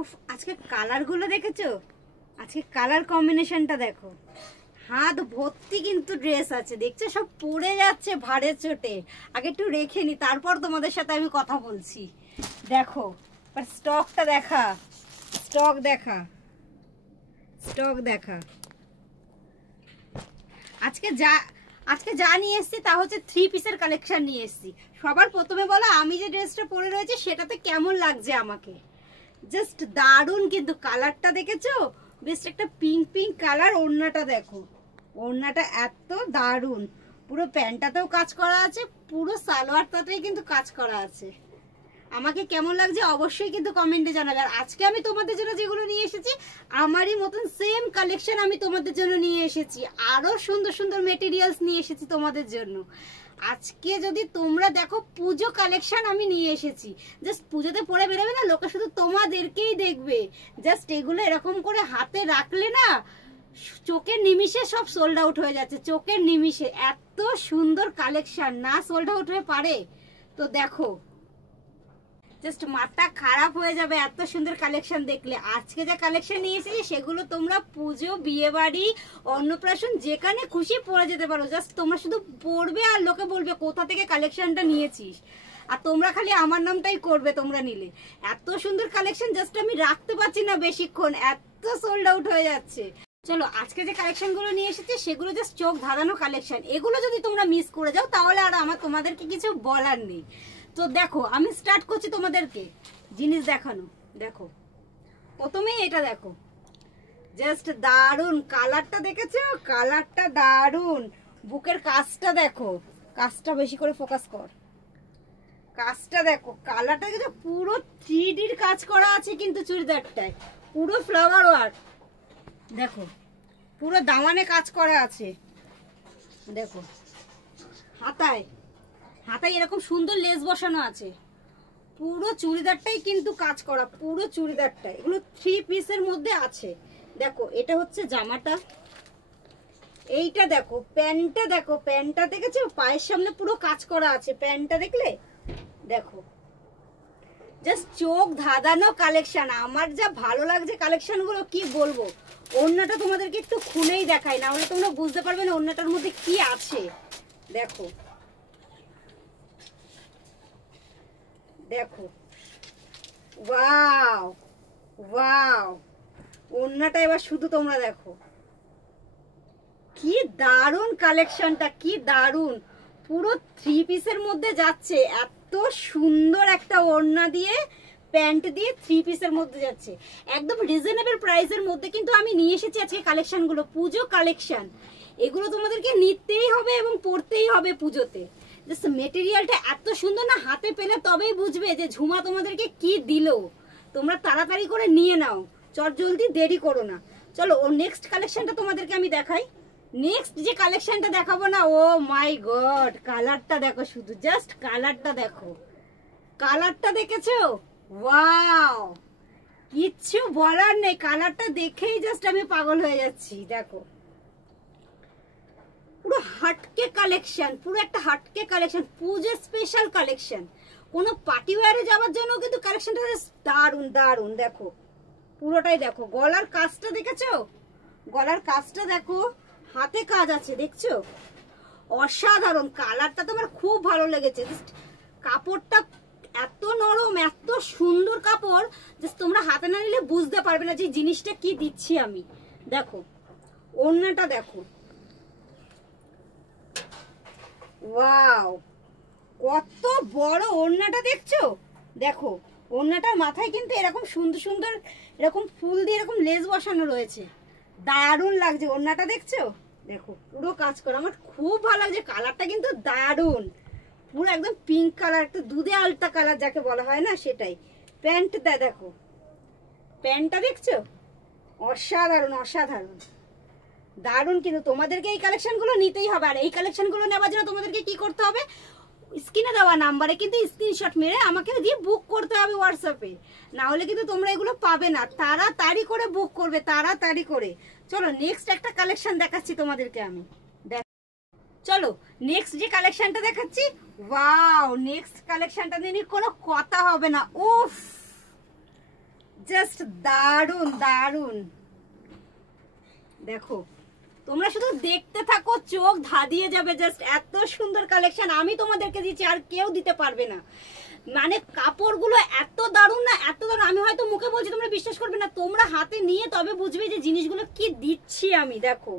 উফ, আজকে কালারগুলো দেখেছো? আজকে কালার কম্বিনেশনটা দেখো। হাত ভর্তি কিন্তু ড্রেস আছে, দেখছো সব পড়ে যাচ্ছে ভাড়ের চোটে। আগে একটু রেখে নি, তারপর তোমাদের সাথে আমি কথা বলছি। দেখো স্টকটা দেখা, স্টক দেখা, স্টক দেখা। আজকে যা নিয়ে এসেছি তা হচ্ছে 3 পিসের কালেকশন নিয়ে এসেছি। সবার প্রথমে বলো আমি যে ড্রেসটা পরে রয়েছে সেটাতে কেমন লাগছে আমাকে। জাস্ট দারুণ, কিন্তু কালারটা দেখেছো? বেশ একটা পিঙ্ক পিঙ্ক কালার। ওড়নাটা দেখো, ওড়নাটা এত দারুণ। পুরো প্যান্টটাতেও কাজ করা আছে, পুরো সালোয়ারটাতেই কিন্তু কাজ করা আছে। আমাকে কেমন লাগছে অবশ্যই কিন্তু কমেন্টে জানাবে। আর আজকে আমি তোমাদের জন্য যেগুলো নিয়ে এসেছি আমারই মতন সেম কালেকশন আমি তোমাদের জন্য নিয়ে এসেছি। আরো সুন্দর সুন্দর মেটেরিয়ালস নিয়ে এসেছি তোমাদের জন্য। আজকে যদি তোমরা দেখো পুজো কালেকশন আমি নিয়ে এসেছি। জাস্ট পুজোতে পরে বেরোবে না, লোকে শুধু তোমাদেরকেই দেখবে। জাস্ট এগুলো এরকম করে হাতে রাখলে না চোখের নিমিষে সব সোল্ড আউট হয়ে যাচ্ছে। চোখের নিমিষে এত সুন্দর কালেকশন না সোল্ড আউট হয়ে পারে? তো দেখো, জাস্ট মাথা খারাপ হয়ে যাবে এত সুন্দর কালেকশন দেখলে। আজকে যা কালেকশন নিয়ে এসেছি সেগুলো তোমরা পুজো, বিয়ে বাড়ি, অন্নপ্রাশন যেখানে খুশি পরে যেতে পারো। জাস্ট তোমরা শুধু পড়বে আর লোকে বলবে কোথা থেকে কালেকশনটা নিয়েছিস, আর তোমরা খালি আমার নামটাই করবে তোমরা নিলে। এত সুন্দর কালেকশন জাস্ট আমি রাখতে পারছি না বেশিক্ষণ, এত সোল্ড আউট হয়ে যাচ্ছে। চলো আজকে যে কালেকশন গুলো নিয়ে এসেছি সেগুলো জাস্ট চোখ ধাঁধানো কালেকশন। এগুলো যদি তোমরা মিস করে যাও তাহলে আর আমার তোমাদেরকে কিছু বলার নেই। তো দেখো আমি স্টার্ট করছি তোমাদেরকে জিনিস দেখানো। দেখো প্রথমেই এটা দেখো, জাস্ট দারুন। কালারটা দেখেছো? কালারটা দারুন। বুকের কাজটা দেখো, কাজটা বেশি করে ফোকাস কর। কাজটা দেখো, কালারটা দেখো, পুরো 3Dর কাজ করা আছে কিন্তু চুড়িদারটায় পুরো ফ্লাওয়ার ওয়ার্ক। দেখো পুরো দামানে কাজ করা আছে। দেখো হাতায়, হাতায় এরকম সুন্দর লেস বসানো আছে। পুরো চুড়িদারটাই কিন্তু কাজ করা, পুরো চুড়িদারটাই। এগুলো 3 পিসের মধ্যে আছে। দেখো এটা হচ্ছে জামাটা, এইটা দেখো প্যান্টটা, দেখো প্যান্টটা দেখেছো? পায়ের সামনে পুরো কাজ করা আছে। প্যান্টটা দেখলে? দেখো জাস্ট চোখ ধাঁধানো কালেকশন। আমার যা ভালো লাগছে কালেকশন গুলো কি বলবো। ওড়নাটা তোমাদেরকে একটু খুলেই দেখাই, না হলে তোমরা বুঝতে পারবে না ওড়নাটার মধ্যে কি আছে। দেখো দেখো, ওয়াও ওয়াও। ওড়নাটা এবার শুধু তোমরা দেখো, কি দারুণ কালেকশনটা, কি দারুণ। পুরো 3 পিসের মধ্যে যাচ্ছে। এত সুন্দর একটা ওড়না দিয়ে প্যান্ট দিয়ে 3 পিসের মধ্যে যাচ্ছে একদম রিজনেবল প্রাইসের মধ্যে। কিন্তু আমি নিয়ে এসেছি আজকে কালেকশনগুলো, পুজো কালেকশন। এগুলো তোমাদেরকে নিতেই হবে এবং পরতেই হবে পুজোতে। জাস্ট মেটেরিয়ালটা এত সুন্দর না, হাতে পেলে তবেই বুঝবে যে ঝুমা তোমাদেরকে কি দিল। তোমরা তাড়াতাড়ি করে নিয়ে নাও, চট জলদি দেরি করো না। চলো ও নেক্সট কালেকশনটা তোমাদেরকে আমি দেখাই। নেক্সট যে কালেকশনটা দেখাবো না, ও মাই গড, কালারটা দেখো শুধু, জাস্ট কালারটা দেখো। কালারটা দেখেছো? ওয়াও, কিচ্ছু বলার নেই। কালারটা দেখেই জাস্ট আমি পাগল হয়ে যাচ্ছি। দেখো পুরো হাটকে কালেকশন, পুরো একটা হাটকে কালেকশন, পুজো স্পেশাল কালেকশন। কোনো পার্টি ওয়্যারে যাওয়ার জন্য কিন্তু কালেকশনটা দারুন দারুন। দেখো পুরোটাই দেখো। গলার কাজটা দেখেছো? গলার কাজটা দেখো, হাতে কাজ আছে, দেখছো? অসাধারণ। কালারটা তো আমার খুব ভালো লেগেছে। কাপড়টা এত নরম, এত সুন্দর কাপড়, জাস্ট তোমরা হাতে না নিলে বুঝতে পারবে না যে জিনিসটা কি দিচ্ছি আমি। দেখো ওড়নাটা দেখো, ওয়াও কত বড় ওড়নাটা, দেখছো? দেখো ওড়নাটার মাথায় কিন্তু এরকম সুন্দর সুন্দর এরকম ফুল দিয়ে এরকম লেস বসানো রয়েছে। দারুণ লাগছে ওড়নাটা, দেখছো? দেখো পুরো কাজ করা, আমার খুব ভালো লাগছে। কালারটা কিন্তু দারুণ, পুরো একদম পিঙ্ক কালার, একটা দুধে আলতা কালার যাকে বলা হয় না, সেটাই। প্যান্টটা দেখো, প্যান্টটা দেখছো? অসাধারণ অসাধারণ দারুণ। কিন্তু তোমাদেরকে এই কালেকশনগুলো নিতেই হবে। আর এই কালেকশনগুলো নেওয়ার জন্য তোমাদেরকে কি করতে হবে, স্ক্রিনে দেওয়া নাম্বারে কিন্তু স্ক্রিনশট মেরে আমাকে দিয়ে বুক করতে হবে হোয়াটসঅ্যাপে, না হলে কিন্তু তোমরা এগুলো পাবে না। তাড়াতাড়ি করে বুক করবে, তাড়াতাড়ি করে। চলো নেক্সট একটা কালেকশন দেখাচ্ছি তোমাদেরকে আমি। চলো নেক্সট যে কালেকশনটা দেখাচ্ছি, ওয়াও, নেক্সট কালেকশনটা নিয়ে কোনো কথা হবে না। উফ, জাস্ট দারুন দারুন। দেখো তোমরা শুধু দেখতে থাকো, চোখ ধাঁধিয়ে যাবে। জাস্ট এত সুন্দর কালেকশন আমি তোমাদেরকে দিচ্ছি, আর কেউ দিতে পারবে না। মানে কাপড়গুলো এত দারুণ না, এত দারুণ, আমি হয়তো মুখে বলছি তোমরা বিশ্বাস করবে না, তোমরা হাতে নিয়ে তবে বুঝবে যে জিনিসগুলো কি দিচ্ছি আমি। দেখো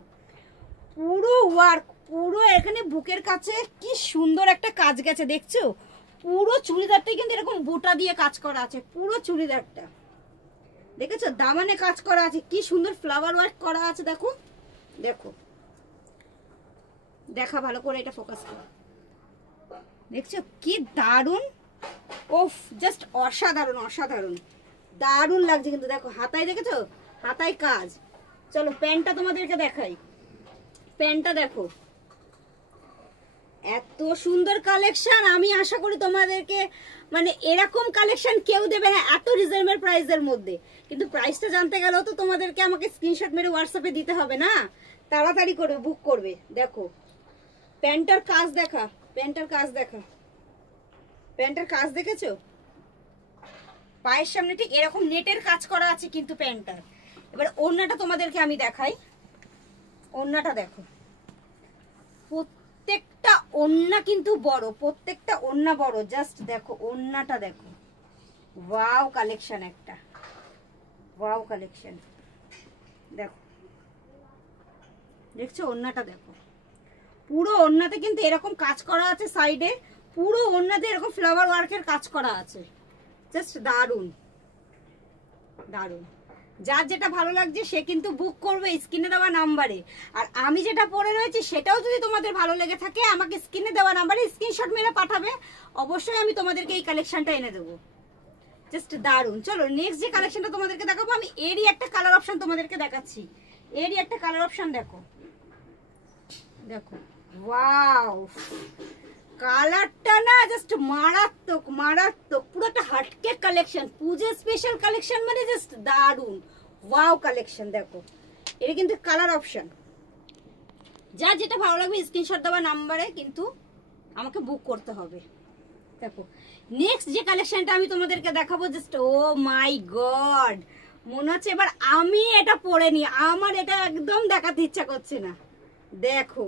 পুরো ওয়ার্ক, পুরো এখানে বুকের কাছে কি সুন্দর একটা কাজ গেছে দেখছো। পুরো চুড়িদারটাই কিন্তু এরকম বুটা দিয়ে কাজ করা আছে, পুরো চুড়িদারটা দেখেছো, দামানে কাজ করা আছে, কি সুন্দর ফ্লাওয়ার ওয়ার্ক করা আছে। দেখো দেখো, দেখা ভালো করে, এটা ফোকাস করো, দেখছো কি দারুণ। ওফ, জাস্ট অসাধারণ অসাধারণ, দারুণ লাগছে কিন্তু। দেখো হাতায়, দেখেছো হাতায় কাজ। চলো প্যান্টটা তোমাদেরকে দেখাই, প্যান্টটা দেখো, এত সুন্দর কালেকশন। আমি আশা করি তোমাদেরকে মানে এরকম কালেকশন কেউ দেবে না এত রিজনেবল প্রাইসের মধ্যে। কিন্তু প্রাইসটা জানতে গেলেও তো তোমাদেরকে আমাকে স্ক্রিনশট মেরে হোয়াটসঅ্যাপে দিতে হবে না, তাড়াতাড়ি করে বুক করবে। দেখো প্যান্টটার কাজ দেখা, প্যান্টটার কাজ দেখা, প্যান্টের কাজ দেখেছো, পায়ের সামনে ঠিক এরকম নেটের কাজ করা আছে কিন্তু প্যান্টটার। এবার ওড়নাটা তোমাদেরকে আমি দেখাই, ওড়নাটা দেখো, প্রত্যেকটা ওড়না কিন্তু বড়, প্রত্যেকটা ওড়না বড়। জাস্ট দেখো ওড়নাটা দেখো, ওয়াও কালেকশন, একটা ওয়াও কালেকশন। দেখো দেখছো ওড়নাটা দেখো, পুরো ওড়নাতে কিন্তু এরকম কাজ করা আছে সাইডে, পুরো ওড়নাতে এরকম ফ্লাওয়ার ওয়ার্কের কাজ করা আছে। জাস্ট দারুন দারুন। যার যেটা ভালো লাগছে সে কিন্তু বুক করবে স্ক্রিনে দেওয়া নাম্বারে। আর আমি যেটা পরে রয়েছি সেটাও যদি তোমাদের ভালো লেগে থাকে আমাকে স্ক্রিনে দেওয়া নাম্বারে স্ক্রিনশট মেরে পাঠাবে, অবশ্যই আমি তোমাদেরকে এই কালেকশনটা এনে দেবো। জাস্ট দারুন। চলো নেক্সট যে কালেকশনটা তোমাদেরকে দেখাবো, আমি এরই একটা কালার অপশন তোমাদেরকে দেখাচ্ছি, এরই একটা কালার অপশন দেখো, দেখো ওয়াও, কালারটা না জাস্ট মারাত্মক মারাত্মক, পুরো একটা হাটকে কালেকশন, পূজা স্পেশাল কালেকশন, মানে জাস্ট দারুন ওয়াও কালেকশন। দেখো এটা কিন্তু কালার অপশন, যা যেটা ভালো লাগবে স্ক্রিনশট দেওয়া নাম্বারে কিন্তু আমাকে বুক করতে হবে। দেখো নেক্সট যে কালেকশনটা আমি তোমাদেরকে দেখাবো, জাস্ট ও মাই গড, মনে হচ্ছে এবার আমি এটা পরে নি, আমার এটা একদম দেখাতে ইচ্ছা করছে না। দেখো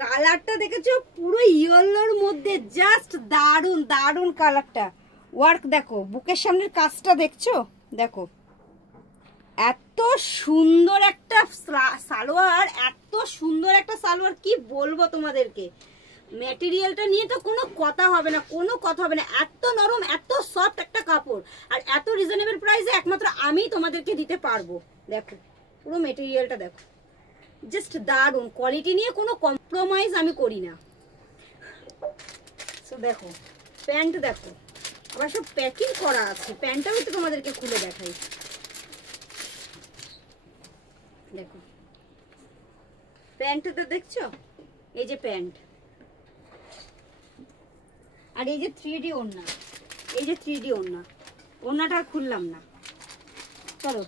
কালারটা দেখেছো, পুরো ইয়েলোর মধ্যে, জাস্ট দারুন দারুন কালারটা। ওয়ার্ক দেখো, বুকের সামনের কাজটা দেখছো, দেখো এত সুন্দর একটা সালোয়ার, এত সুন্দর একটা সালোয়ার, কি বলবো তোমাদেরকে। ম্যাটেরিয়ালটা নিয়ে তো কোনো কথা হবে না, কোনো কথা হবে না, এত নরম এত সফট একটা কাপড়, আর এত রিজনেবল প্রাইসে একমাত্র আমি তোমাদেরকে দিতে পারবো। দেখো পুরো ম্যাটেরিয়ালটা দেখো, জাস্ট দারুন, কোয়ালিটি নিয়ে কোনো কম্প্রোমাইজ আমি করি না। সো দেখো প্যান্ট দেখো, আবার সব প্যাকিং করা আছে, প্যান্টটাও একটু তোমাদেরকে খুলে দেখাই। দেখো প্যান্টটা দেখছো, এই যে প্যান্ট, আর এই যে 3D ওড়না, এই যে 3D ওড়না, ওড়নাটা আর খুললাম না। চলো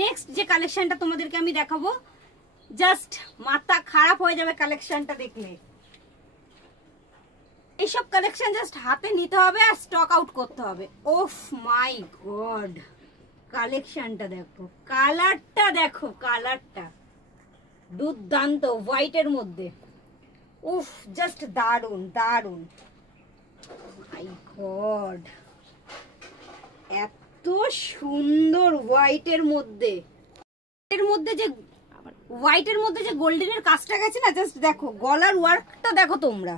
নেক্সট যে কালেকশনটা তোমাদেরকে আমি দেখাবো, জাস্ট মাথা খারাপ হয়ে যাবে কালেকশনটা দেখলে। এইসব কালেকশন জাস্ট হাতে নিতে হবে আর স্টক আউট করতে হবে। ওফ মাই গড, কালেকশনটা দেখো, কালারটা দেখো, কালারটা দুর্দান্ত, হোয়াইটের মধ্যে। উফ জাস্ট দারুন দারুন, মাই গড এত সুন্দর হোয়াইটের মধ্যে, এর মধ্যে যে হোয়াইটের মধ্যে যে গোল্ডেনের কাজটা গেছে না, জাস্ট দেখো গলার ওয়ার্কটা দেখো তোমরা,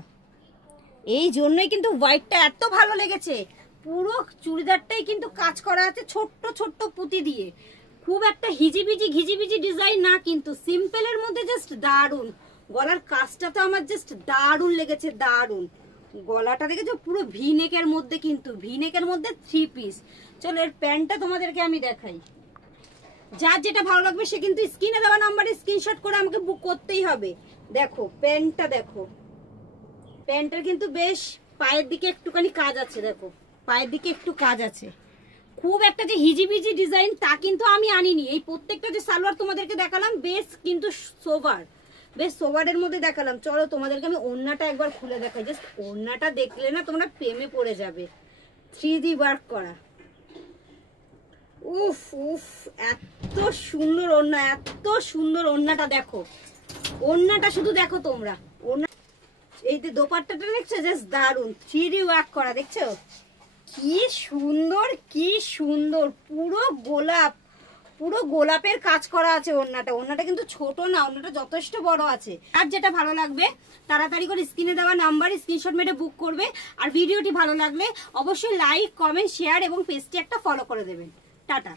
এই জন্যই কিন্তু হোয়াইটটা এত ভালো লেগেছে। পুরো চুড়িদারটাই কিন্তু কাজ করা আছে ছোট্ট ছোট্ট পুঁতি দিয়ে, খুব একটা হিজিবিজি ঘিজিবিজি ডিজাইন না, কিন্তু সিম্পলের মধ্যে জাস্ট দারুন। গলার কাজটা তো আমার জাস্ট দারুন লেগেছে, দারুন। গলাটা দেখেছো পুরো ভি নেকের মধ্যে, কিন্তু ভি নেকের মধ্যে 3 পিস। চলো এর প্যান্টটা তোমাদেরকে আমি দেখাই, যার যেটা ভালো লাগবে সে কিন্তু স্ক্রিনে দেওয়া নাম্বারে স্ক্রিনশট করে আমাকে বুক করতেই হবে। দেখো প্যান্টটা দেখো, প্যান্টের কিন্তু বেশ পায়ের দিকে একটুখানি কাজ আছে, দেখো পায়ের দিকে একটু কাজ আছে, খুব একটা যে হিজিবিজি ডিজাইন তা কিন্তু আমি আনিনি। এই প্রত্যেকটা যে সালোয়ার তোমাদেরকে দেখালাম বেশ কিন্তু সোবার, বেশ সোবারের মধ্যে দেখালাম। চলো তোমাদেরকে আমি ওড়নাটা একবার খুলে দেখাই, জাস্ট ওড়নাটা দেখলে না তোমরা প্রেমে পড়ে যাবে। 3D ওয়ার্ক করা, উফ উফ, এত সুন্দর ওড়না, এত সুন্দর ওড়নাটা দেখো, ওড়নাটা শুধু দেখো তোমরা। ওড়না এই যে দোপাট্টাটা দেখছো, জাস্ট দারুন 3D ওয়ার্ক করা, দেখছো কি সুন্দর, কি সুন্দর, পুরো গোলাপ, পুরো গোলাপের কাজ করা আছে ওড়নাটা। ওড়নাটা কিন্তু ছোট না, ওড়নাটা যথেষ্ট বড় আছে। আর যেটা ভালো লাগবে তাড়াতাড়ি করে স্ক্রিনে দেওয়া নাম্বারে স্ক্রিনশট মেরে বুক করবে। আর ভিডিওটি ভালো লাগলে অবশ্যই লাইক, কমেন্ট, শেয়ার এবং পেজটি একটা ফলো করে দেবেন। টাটা।